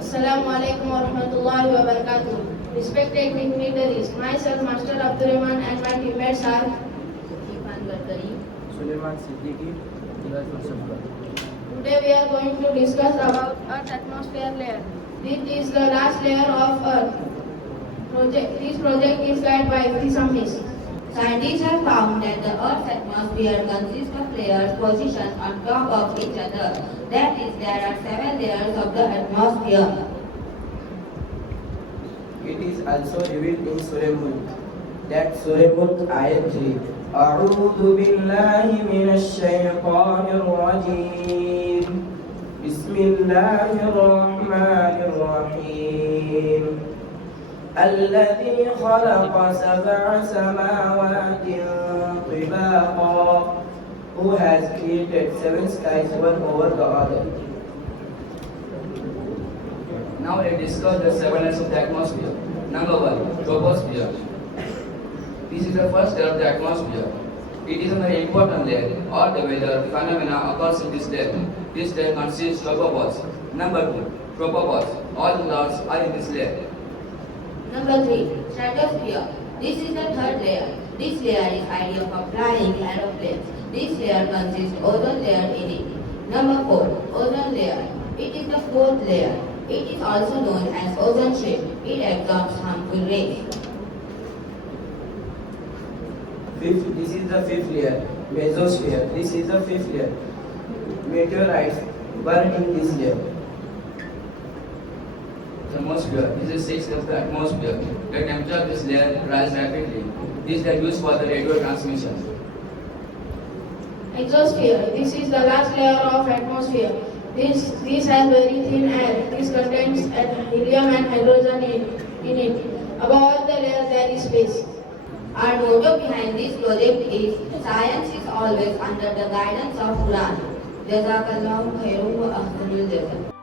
Assalamu alaikum wa rahmatullahi wa barakatuh. Respected dignitaries, myself Master Abdurrahman and my teammates are Suleiman Siddiqui, Today we are going to discuss about Earth atmosphere layer. This is the last layer of Earth. This project is guided by Islamic. Scientists have found that the Earth's atmosphere consists of layers positioned on top of each other. That is, there are 7 layers of the atmosphere. It is also revealed in Surah Mulk. That Surah Mulk ayat 3. أعوذ بالله من الشيطان الرجيم بسم الله الرحمن الرحيم الذي خلق 7 سماوات طباقا Who has created 7 skies one over the other. Now let's discuss the 7 layers of the atmosphere. Number 1, troposphere. This is the first layer of the atmosphere. It is a very important layer. All the weather phenomena occurs in this layer. This layer consists of tropopods. Number 2, tropopods. All the clouds are in this layer. Number 3, stratosphere. This is the 3rd layer. This layer is ideal for flying aeroplanes. This layer consists ozone layer in it. Number 4, ozone layer. It is the 4th layer. It is also known as ozone shield. It absorbs harmful rays. This is the 5th layer, mesosphere. This is the 5th layer. Meteorites burn in this layer. Thermosphere. This is 6th of the atmosphere. The temperature of this layer rises rapidly. This layer used for the radio transmission. Exosphere. This is the last layer of atmosphere. This has very thin air. This contains helium and hydrogen in it. Above the layer there is space. Our motto behind this project is science is always under the guidance of Qur'an. Jazakallahu khairan wa ahsanul jazaa.